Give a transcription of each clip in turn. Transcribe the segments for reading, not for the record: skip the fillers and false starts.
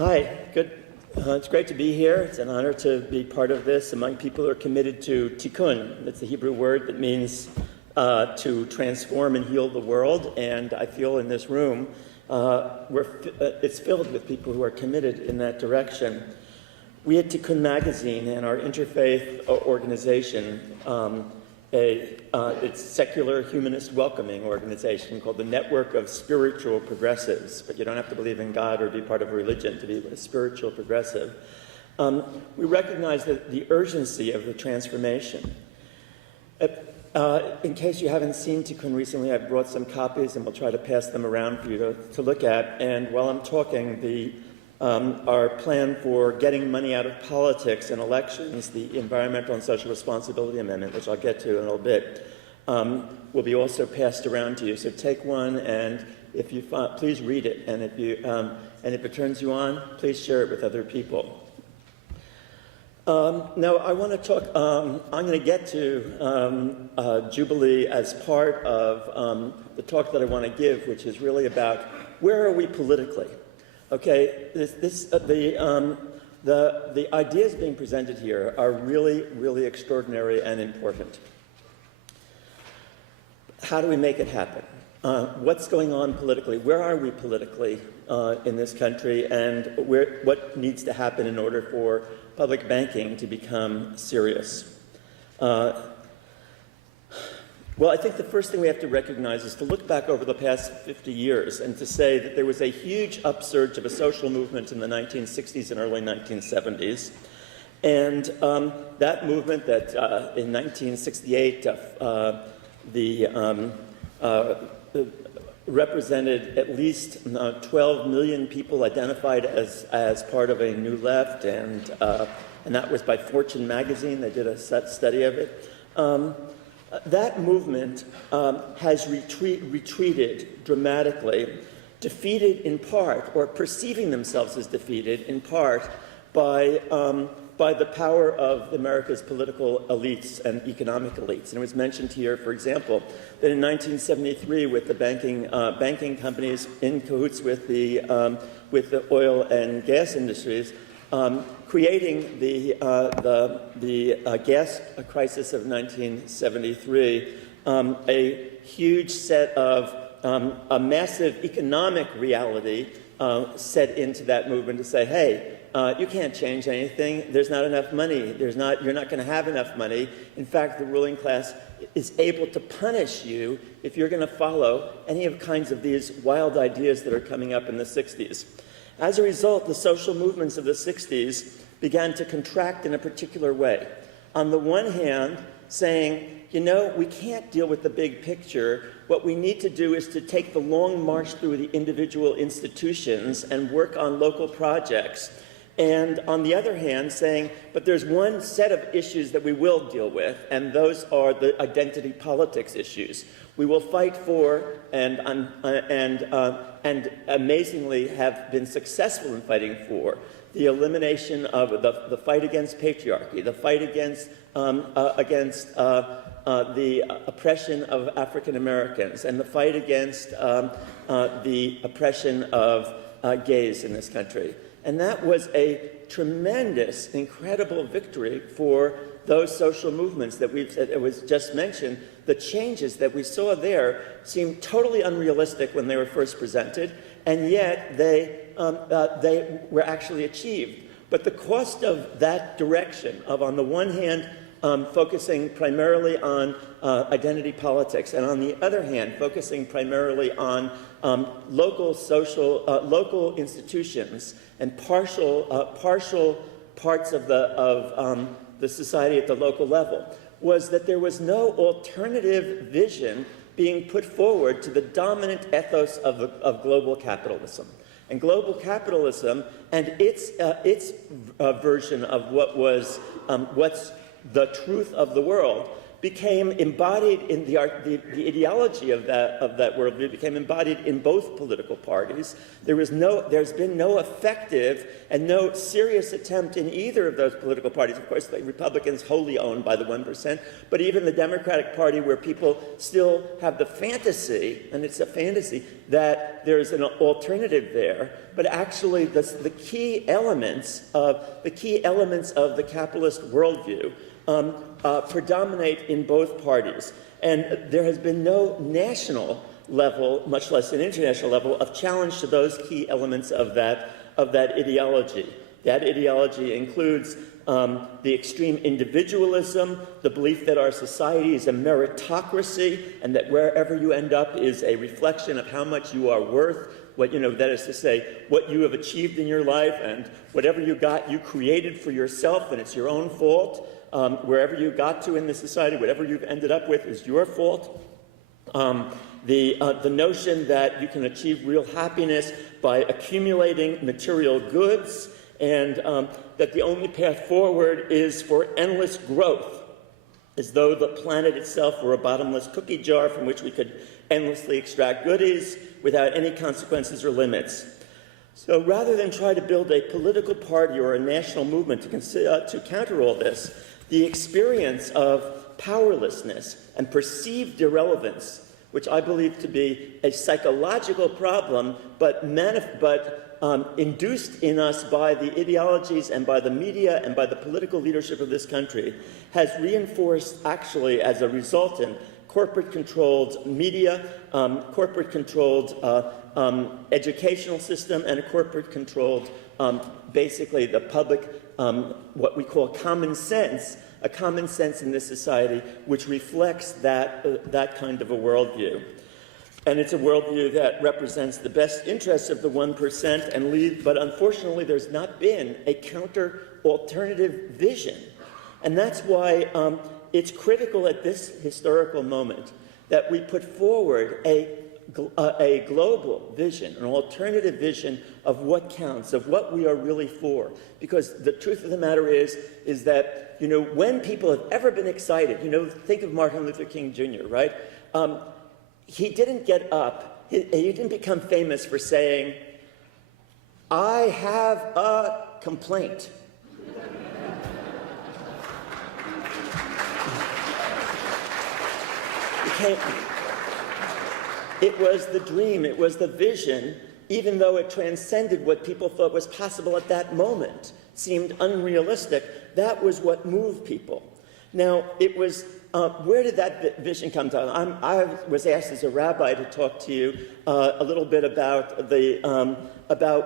Hi, good. It's great to be here. It's an honor to be part of this among people who are committed to tikkun. That's the Hebrew word that means to transform and heal the world. And I feel in this room, it's filled with people who are committed in that direction. We at Tikkun Magazine and our interfaith organization, it's secular humanist welcoming organization called the Network of Spiritual Progressives, but you don't have to believe in God or be part of a religion to be a spiritual progressive. We recognize the urgency of the transformation. In case you haven't seen Tikkun recently, I've brought some copies and we'll try to pass them around for you to look at. And while I'm talking, our plan for getting money out of politics and elections, the Environmental and Social Responsibility Amendment, which I'll get to in a little bit, will be also passed around to you. So take one, and if you please read it, and if it turns you on, please share it with other people. Now I want to talk. I'm going to get to Jubilee as part of the talk that I want to give, which is really about where are we politically. Okay, the ideas being presented here are really, really extraordinary and important. How do we make it happen? What's going on politically? Where are we politically in this country? And what needs to happen in order for public banking to become serious? Well, I think the first thing we have to recognize is to look back over the past 50 years and to say that there was a huge upsurge of a social movement in the 1960s and early 1970s. And that movement that in 1968 represented at least 12 million people identified as part of a new left, and that was by Fortune magazine. They did a study of it. That movement has retreated dramatically, defeated in part, or perceiving themselves as defeated in part, by the power of America's political elites and economic elites. And it was mentioned here, for example, that in 1973, with the banking companies in cahoots with the oil and gas industries, creating the gas crisis of 1973, a huge set of a massive economic reality set into that movement to say, hey, you can't change anything. There's not enough money. You're not going to have enough money. In fact, the ruling class is able to punish you if you're going to follow any of kinds of these wild ideas that are coming up in the 60s. As a result, the social movements of the 60s began to contract in a particular way. On the one hand, saying, you know, we can't deal with the big picture. What we need to do is to take the long march through the individual institutions and work on local projects. And on the other hand, saying, but there's one set of issues that we will deal with, and those are the identity politics issues. We will fight for and amazingly have been successful in fighting for the elimination of the fight against patriarchy, the fight against the oppression of African Americans, and the fight against the oppression of gays in this country. And that was a tremendous, incredible victory for those social movements that it was just mentioned. The changes that we saw there seemed totally unrealistic when they were first presented, and yet they were actually achieved. But the cost of that direction of, on the one hand, focusing primarily on identity politics, and on the other hand, focusing primarily on local institutions and partial parts of the society at the local level, was that there was no alternative vision being put forward to the dominant ethos of global capitalism. And global capitalism and its version of what's the truth of the world became embodied in the ideology of that world. It became embodied in both political parties. There's been no effective and no serious attempt in either of those political parties. Of course, the Republicans wholly owned by the 1%, but even the Democratic Party, where people still have the fantasy, and it's a fantasy, that that there's an alternative there, but actually the key elements of the capitalist worldview predominate in both parties. And there has been no national level, much less an international level, of challenge to those key elements of that ideology. That ideology includes the extreme individualism, the belief that our society is a meritocracy, and that wherever you end up is a reflection of how much you are worth. That is to say, what you have achieved in your life, and whatever you got, you created for yourself, and it's your own fault. Wherever you got to in the society, whatever you've ended up with is your fault. The notion that you can achieve real happiness by accumulating material goods, and that the only path forward is for endless growth, as though the planet itself were a bottomless cookie jar from which we could endlessly extract goodies without any consequences or limits. So rather than try to build a political party or a national movement to counter all this, the experience of powerlessness and perceived irrelevance, which I believe to be a psychological problem, but induced in us by the ideologies and by the media and by the political leadership of this country, has reinforced, actually, as a resultant, corporate-controlled media, corporate-controlled educational system, and a corporate-controlled, basically, the public, what we call common sense, a common sense in this society which reflects that kind of a worldview. And it's a worldview that represents the best interests of the 1% but unfortunately there's not been a counter-alternative vision. And that's why it's critical at this historical moment that we put forward a global vision, an alternative vision of what counts, of what we are really for. Because the truth of the matter is that, when people have ever been excited, think of Martin Luther King Jr., right? He didn't get up, he didn't become famous for saying, "I have a complaint." It was the dream, it was the vision, even though it transcended what people thought was possible at that moment, seemed unrealistic. That was what moved people. Now, it was, where did that vision come from? I was asked as a rabbi to talk to you a little bit about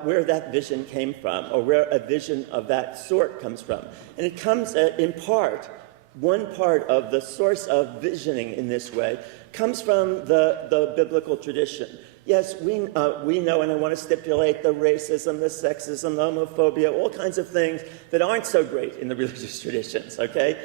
where that vision came from, or where a vision of that sort comes from. And it comes in part, one part of the source of visioning in this way comes from the biblical tradition. Yes, we know, and I want to stipulate the racism, the sexism, the homophobia, all kinds of things that aren't so great in the religious traditions, okay?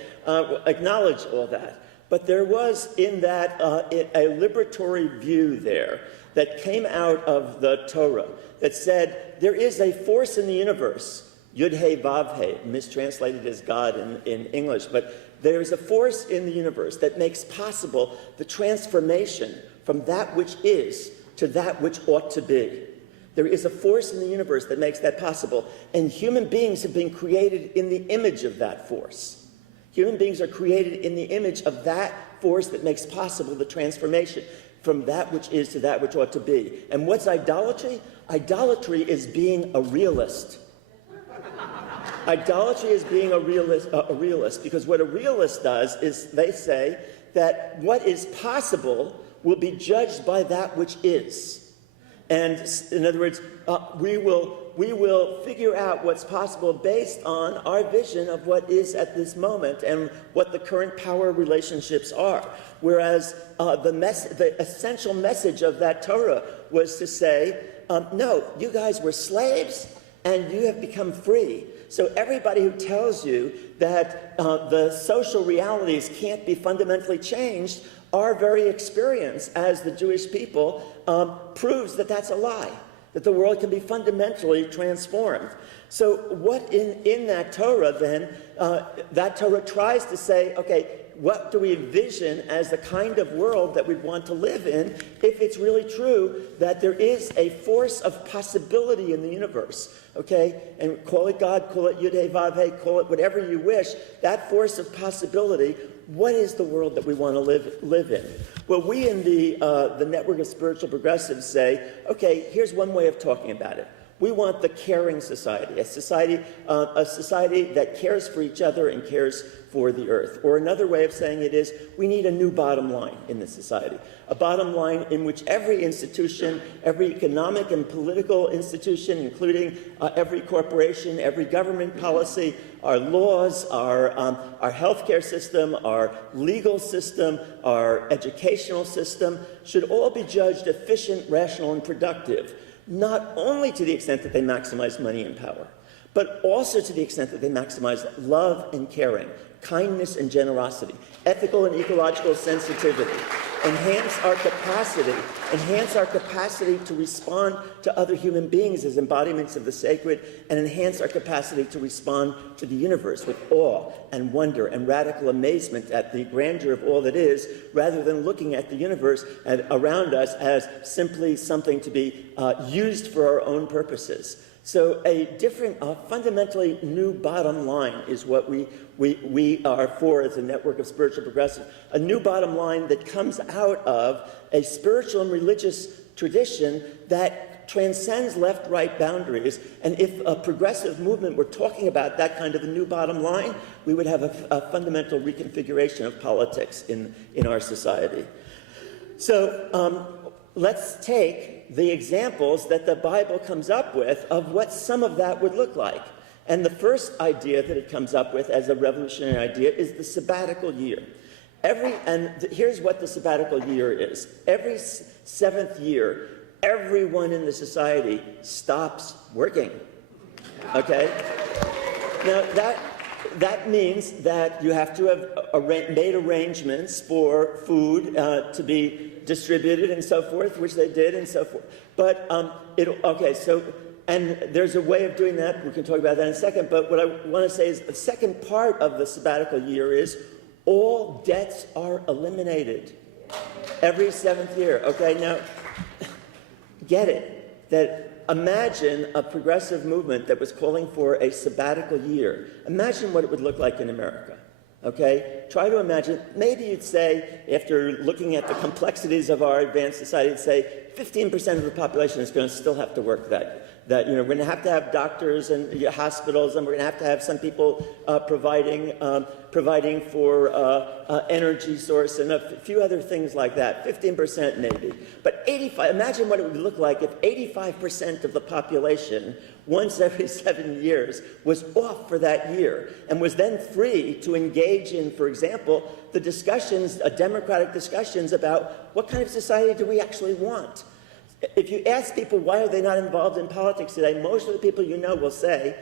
Acknowledge all that. But there was in that a liberatory view there that came out of the Torah that said there is a force in the universe, Yud-He Vav-He, mistranslated as God in English, but there is a force in the universe that makes possible the transformation from that which is to that which ought to be. There is a force in the universe that makes that possible, and human beings have been created in the image of that force. Human beings are created in the image of that force that makes possible the transformation from that which is to that which ought to be. And what's idolatry? Idolatry is being a realist. Idolatry is being a realist, because what a realist does is they say that what is possible will be judged by that which is. And in other words, we will figure out what's possible based on our vision of what is at this moment and what the current power relationships are. Whereas the essential message of that Torah was to say, no, you guys were slaves and you have become free. So everybody who tells you that the social realities can't be fundamentally changed, our very experience as the Jewish people proves that that's a lie, that the world can be fundamentally transformed. So what in that Torah then, that Torah tries to say, okay, what do we envision as the kind of world that we want to live in if it's really true that there is a force of possibility in the universe, okay? And call it God, call it Yud-He Vav-He, call it whatever you wish. That force of possibility what is the world that we want to live in? Well, we in the Network of Spiritual Progressives say, okay, here's one way of talking about it. We want the caring society, a society that cares for each other and cares for the earth. Or another way of saying it is, we need a new bottom line in this society. A bottom line in which every institution, every economic and political institution, including every corporation, every government policy, our laws, our healthcare system, our legal system, our educational system, should all be judged efficient, rational, and productive. Not only to the extent that they maximize money and power, but also to the extent that they maximize love and caring, kindness and generosity, ethical and ecological sensitivity, enhance our capacity to respond to other human beings as embodiments of the sacred, and enhance our capacity to respond to the universe with awe and wonder and radical amazement at the grandeur of all that is, rather than looking at the universe around us as simply something to be used for our own purposes. So a different, fundamentally new bottom line is what we are for as a Network of Spiritual Progressives. A new bottom line that comes out of a spiritual and religious tradition that transcends left-right boundaries. And if a progressive movement were talking about that kind of a new bottom line, we would have a fundamental reconfiguration of politics in our society. So let's take the examples that the Bible comes up with of what some of that would look like. And the first idea that it comes up with as a revolutionary idea is the sabbatical year. Here's what the sabbatical year is. Every seventh year, everyone in the society stops working. Okay? Now, that means that you have to have made arrangements for food to be distributed and so forth, which they did and so forth. But, and there's a way of doing that. We can talk about that in a second. But what I want to say is the second part of the sabbatical year is all debts are eliminated every seventh year. Okay, now, get it, that imagine a progressive movement that was calling for a sabbatical year. Imagine what it would look like in America. Okay? Try to imagine, maybe you'd say, after looking at the complexities of our advanced society, you'd say 15% of the population is going to still have to work that we're going to have doctors and hospitals, and we're going to have some people providing for energy source and a few other things like that. 15% maybe. But imagine what it would look like if 85% of the population, once every 7 years, was off for that year and was then free to engage in, for example, the discussions, democratic discussions about what kind of society do we actually want. If you ask people why are they not involved in politics today, most of the people you know will say,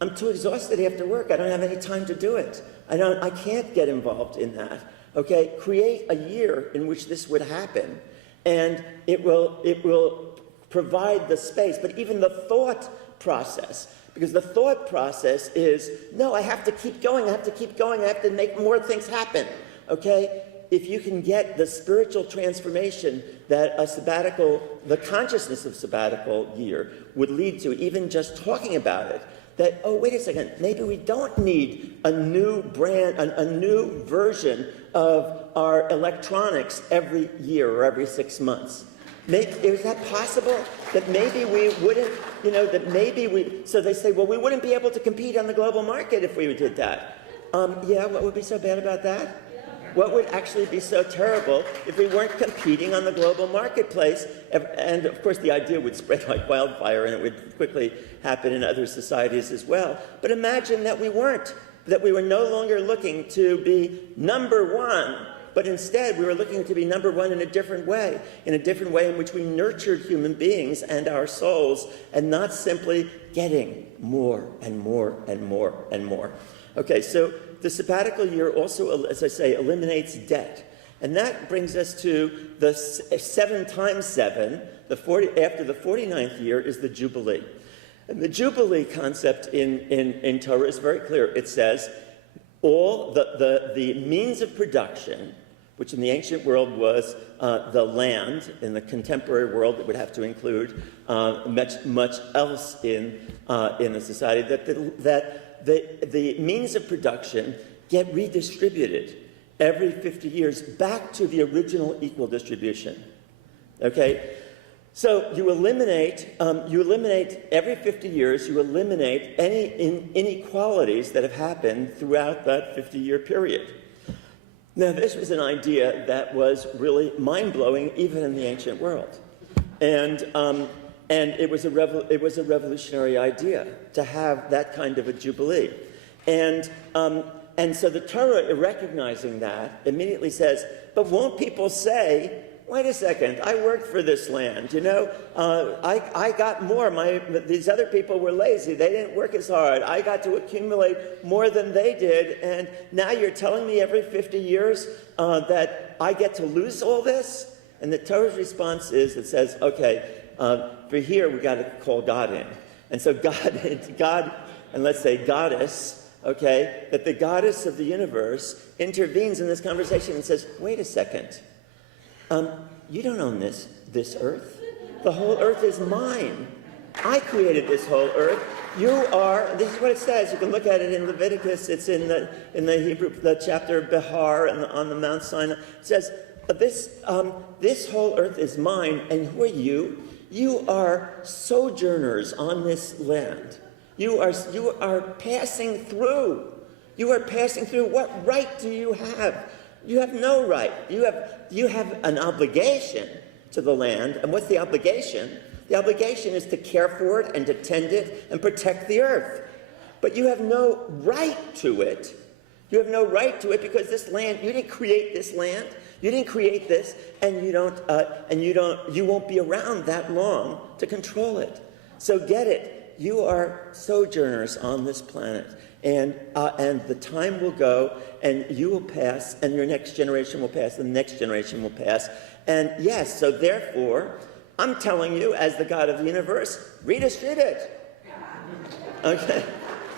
I'm too exhausted after work. I don't have any time to do it. I can't get involved in that. Okay? Create a year in which this would happen, and it will provide the space. But even the thought process, because the thought process is, no, I have to keep going, I have to make more things happen. Okay? If you can get the spiritual transformation that the consciousness of sabbatical year would lead to, even just talking about it, that, oh, wait a second, maybe we don't need a new a new version of our electronics every year or every 6 months. Is that possible? That maybe we wouldn't, so they say, well, we wouldn't be able to compete on the global market if we did that. Yeah, what would be so bad about that? What would actually be so terrible if we weren't competing on the global marketplace? And of course, the idea would spread like wildfire, and it would quickly happen in other societies as well. But imagine that we weren't, that we were no longer looking to be number one, but instead we were looking to be number one in a different way in which we nurtured human beings and our souls, and not simply getting more and more and more and more. Okay, so the sabbatical year also, as I say, eliminates debt. And that brings us to the 7 times 7, after the 49th year is the Jubilee. And the Jubilee concept in Torah is very clear. It says all the means of production, which in the ancient world was the land, in the contemporary world it would have to include much else in the society, that the means of production get redistributed every 50 years back to the original equal distribution. Okay? So you eliminate every 50 years, you eliminate any inequalities that have happened throughout that 50-year period. Now, this was an idea that was really mind-blowing even in the ancient world. And it was a revolutionary idea to have that kind of a jubilee. And so the Torah, recognizing that, immediately says, but won't people say, wait a second, I worked for this land, I got more. These other people were lazy. They didn't work as hard. I got to accumulate more than they did, and now you're telling me every 50 years that I get to lose all this? And the Torah's response is, it says, okay, for here we got to call God in. And so God, and let's say goddess, okay, that the goddess of the universe intervenes in this conversation and says, wait a second. You don't own this earth. The whole earth is mine. I created this whole earth. This is what it says. You can look at it in Leviticus. It's in the Hebrew, the chapter of Behar and on the Mount Sinai. It says, this whole earth is mine, and who are you? You are sojourners on this land. You are passing through. You are passing through. What right do you have? You have no right. You have an obligation to the land. And what's the obligation? The obligation is to care for it and to tend it and protect the earth. But you have no right to it. You have no right to it because this land, you didn't create this land. You didn't create this, and you won't be around that long to control it. So get it. You are sojourners on this planet. And the time will go, and you will pass, and your next generation will pass, and the next generation will pass. And yes, so therefore, I'm telling you, as the God of the universe, redistribute it.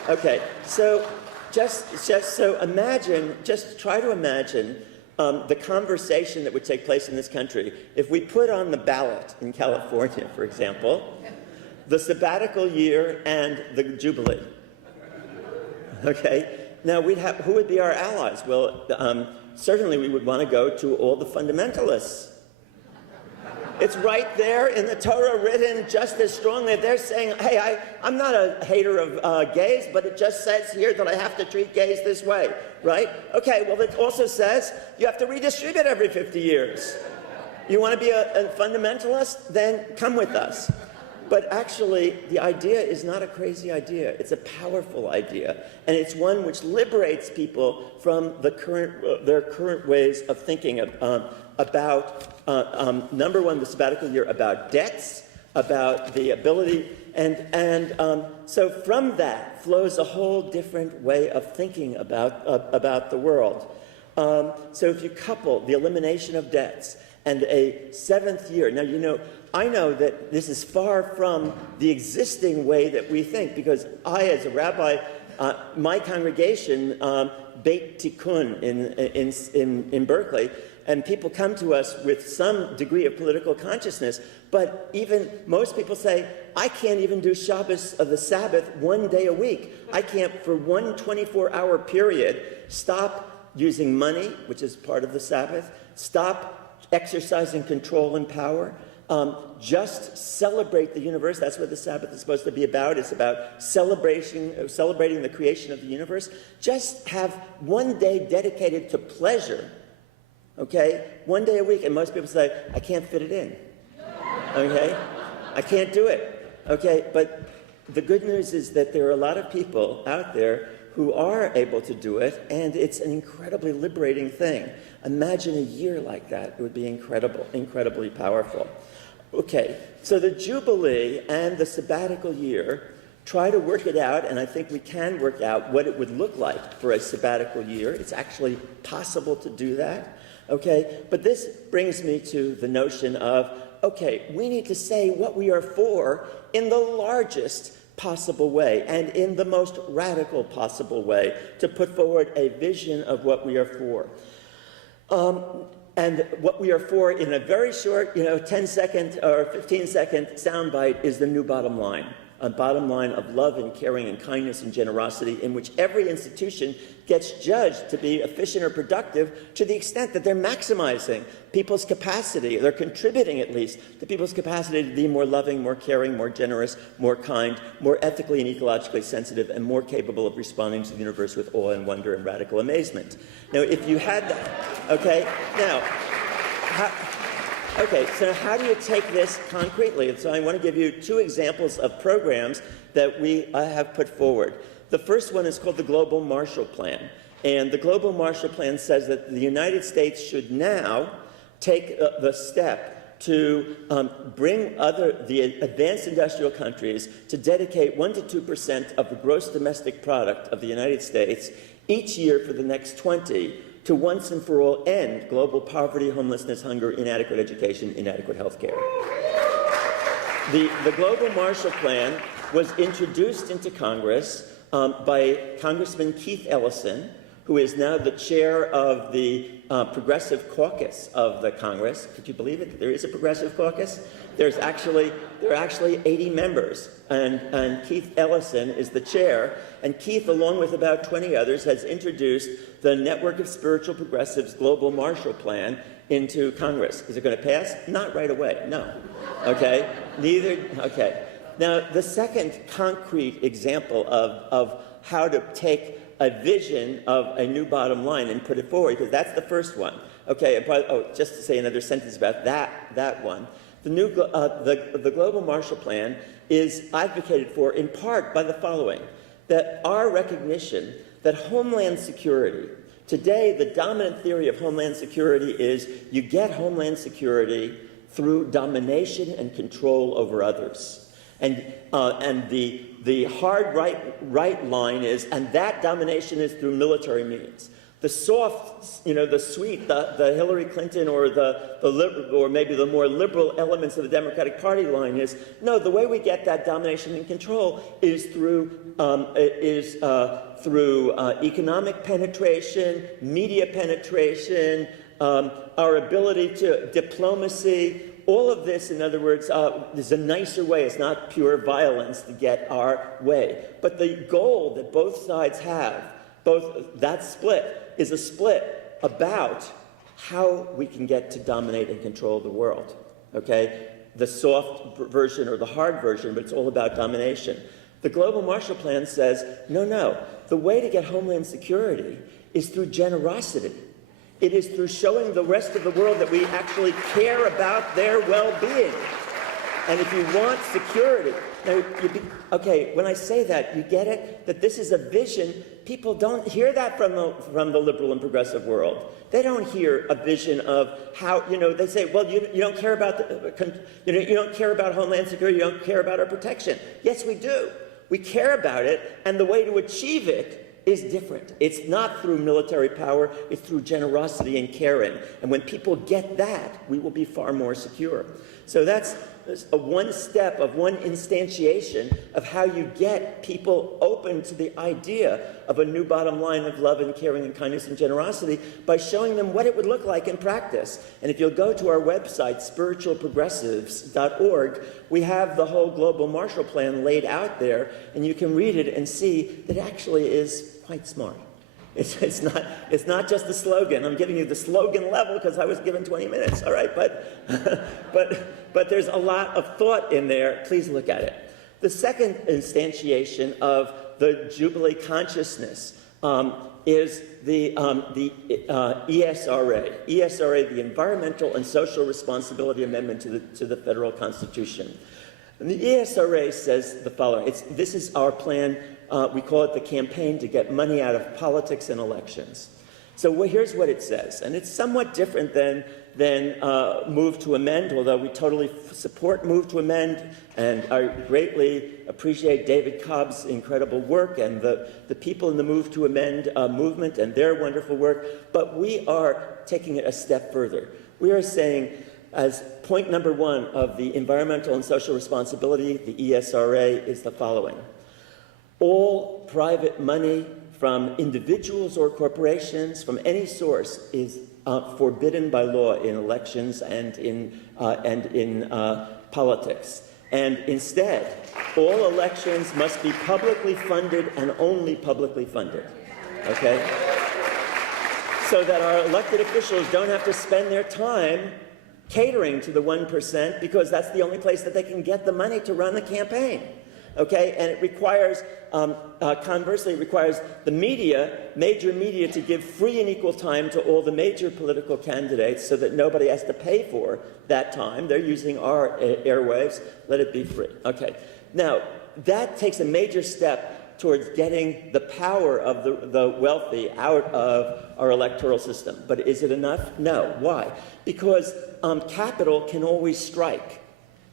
Okay. So just try to imagine the conversation that would take place in this country if we put on the ballot in California, for example, the sabbatical year and the Jubilee. Okay, now who would be our allies? Well, certainly we would want to go to all the fundamentalists. It's right there in the Torah, written just as strongly. They're saying, hey, I'm not a hater of gays, but it just says here that I have to treat gays this way, right? Okay, well, it also says you have to redistribute every 50 years. You want to be a fundamentalist? Then come with us. But actually, the idea is not a crazy idea. It's a powerful idea. And it's one which liberates people from their current ways of thinking about, number one, the sabbatical year, about debts, about the ability. And so from that flows a whole different way of thinking about the world. So if you couple the elimination of debts and a seventh year, now, I know that this is far from the existing way that we think, because I, as a rabbi, my congregation, Beit Tikkun in Berkeley, and people come to us with some degree of political consciousness, but even most people say, I can't even do Shabbos of the Sabbath one day a week. I can't, for one 24-hour period, stop using money, which is part of the Sabbath, stop exercising control and power, just celebrate the universe. That's what the Sabbath is supposed to be about. It's about celebrating the creation of the universe. Just have one day dedicated to pleasure, okay? One day a week. And most people say, I can't fit it in, okay? I can't do it, okay? But the good news is that there are a lot of people out there who are able to do it, and it's an incredibly liberating thing. Imagine a year like that. It would be incredibly powerful. Okay, so the Jubilee and the sabbatical year, try to work it out, and I think we can work out what it would look like for a sabbatical year. It's actually possible to do that, okay? But this brings me to the notion of, okay, we need to say what we are for in the largest possible way and in the most radical possible way to put forward a vision of what we are for. And what we are for in a very short, 10-second or 15-second soundbite is the new bottom line. bottom line of love and caring and kindness and generosity, in which every institution gets judged to be efficient or productive to the extent that they're maximizing people's capacity, they're contributing at least to people's capacity to be more loving, more caring, more generous, more kind, more ethically and ecologically sensitive, and more capable of responding to the universe with awe and wonder and radical amazement. Now, if you had that, okay, now, so how do you take this concretely? And so I want to give you two examples of programs that we have put forward. The first one is called the Global Marshall Plan. And the Global Marshall Plan says that the United States should now take the step to bring the advanced industrial countries to dedicate 1% to 2% of the gross domestic product of the United States each year for the next 20 to once and for all end global poverty, homelessness, hunger, inadequate education, inadequate health care. The Global Marshall Plan was introduced into Congress by Congressman Keith Ellison, who is now the chair of the Progressive Caucus of the Congress. Could you believe it? There is a Progressive Caucus? There are actually 80 members, and Keith Ellison is the chair. And Keith, along with about 20 others, has introduced the Network of Spiritual Progressives Global Marshall Plan into Congress. Is it going to pass? Not right away, no. Okay? Neither, okay. Now, the second concrete example of how to take a vision of a new bottom line and put it forward, because that's the first one. Okay, just to say another sentence about that one. The Global Marshall Plan is advocated for in part by the following, that our recognition that Homeland Security, today the dominant theory of Homeland Security is you get Homeland Security through domination and control over others. And the hard right line is, and that domination is through military means. The soft, the sweet, the Hillary Clinton or the liberal, or maybe the more liberal elements of the Democratic Party line is, no, the way we get that domination and control is through economic penetration, media penetration, our ability to diplomacy. All of this, in other words, is a nicer way. It's not pure violence to get our way. But the goal that both sides have, that split, is a split about how we can get to dominate and control the world. Okay? The soft version or the hard version, but it's all about domination. The Global Marshall Plan says, no, the way to get Homeland Security is through generosity. It is through showing the rest of the world that we actually care about their well-being. And if you want security, now, when I say that, you get it? That this is a vision. People don't hear that from the liberal and progressive world. They don't hear a vision of how, they say, well, you don't care about you don't care about Homeland Security, you don't care about our protection. Yes, we do. We care about it, and the way to achieve it is different. It's not through military power, it's through generosity and caring. And when people get that, we will be far more secure. So that's one step of one instantiation of how you get people open to the idea of a new bottom line of love and caring and kindness and generosity by showing them what it would look like in practice. And if you'll go to our website, spiritualprogressives.org, we have the whole Global Marshall Plan laid out there, and you can read it and see that it actually is quite smart. It's not just a slogan. I'm giving you the slogan level because I was given 20 minutes, all right? But there's a lot of thought in there. Please look at it. The second instantiation of the Jubilee consciousness is the ESRA. ESRA, the Environmental and Social Responsibility Amendment to the Federal Constitution. And the ESRA says the following. This is our plan. We call it the campaign to get money out of politics and elections. So here's what it says, and it's somewhat different than Move to Amend, although we totally support Move to Amend, and I greatly appreciate David Cobb's incredible work and the people in the Move to Amend movement and their wonderful work, but we are taking it a step further. We are saying, as point number one of the environmental and social responsibility, the ESRA, is the following. All private money from individuals or corporations from any source is forbidden by law in elections and in politics. And instead, all elections must be publicly funded and only publicly funded, okay? So that our elected officials don't have to spend their time catering to the 1% because that's the only place that they can get the money to run the campaign, okay? And it requires, conversely, it requires the media, major media, to give free and equal time to all the major political candidates so that nobody has to pay for that time. They're using our airwaves. Let it be free. Okay. Now, that takes a major step towards getting the power of the wealthy out of our electoral system. But is it enough? No. Why? Because capital can always strike.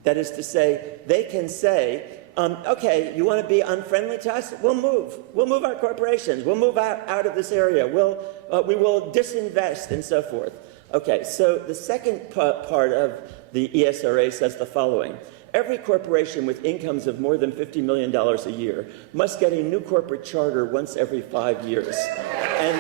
That is to say, they can say, okay, you want to be unfriendly to us? We'll move. We'll move our corporations. We'll move out of this area. We will disinvest and so forth. Okay, so the second part of the ESRA says the following. Every corporation with incomes of more than $50 million a year must get a new corporate charter once every 5 years. And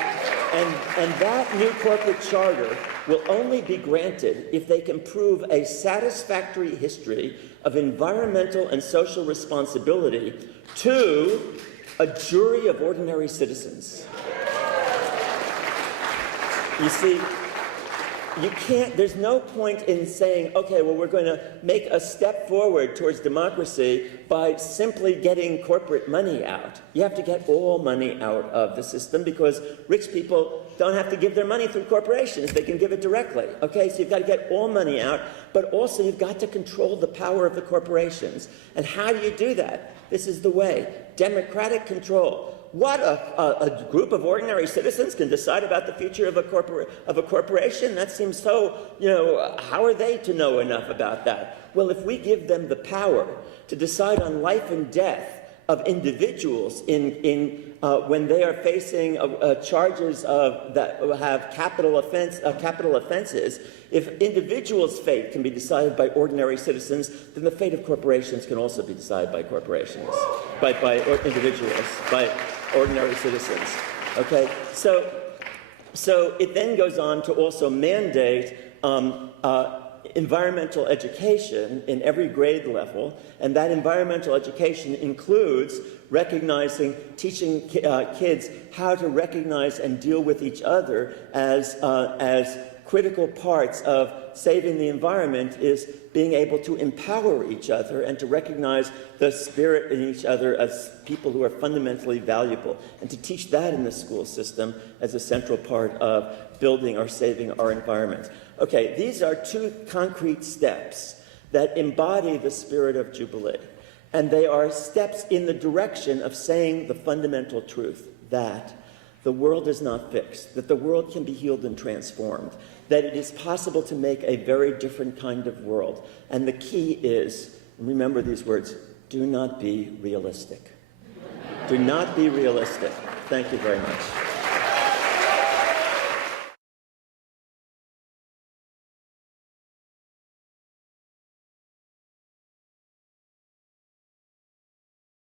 that new corporate charter will only be granted if they can prove a satisfactory history of environmental and social responsibility to a jury of ordinary citizens. You see, you can't, there's no point in saying, okay, well, we're going to make a step forward towards democracy by simply getting corporate money out. You have to get all money out of the system because rich people don't have to give their money through corporations. They can give it directly. Okay, so you've got to get all money out, but also you've got to control the power of the corporations. And how do you do that? This is the way. Democratic control. What, a group of ordinary citizens can decide about the future of a corporation? That seems so, how are they to know enough about that? Well, if we give them the power to decide on life and death of individuals when they are facing charges that have capital offenses, if individuals' fate can be decided by ordinary citizens, then the fate of corporations can also be decided by corporations, by individuals, by ordinary citizens. Okay, so it then goes on to also mandate environmental education in every grade level, and that environmental education includes teaching kids how to recognize and deal with each other as critical parts of saving the environment is being able to empower each other and to recognize the spirit in each other as people who are fundamentally valuable, and to teach that in the school system as a central part of building or saving our environment. Okay, these are two concrete steps that embody the spirit of Jubilee, and they are steps in the direction of saying the fundamental truth that the world is not fixed, that the world can be healed and transformed, that it is possible to make a very different kind of world. And the key is, remember these words, do not be realistic. Do not be realistic. Thank you very much.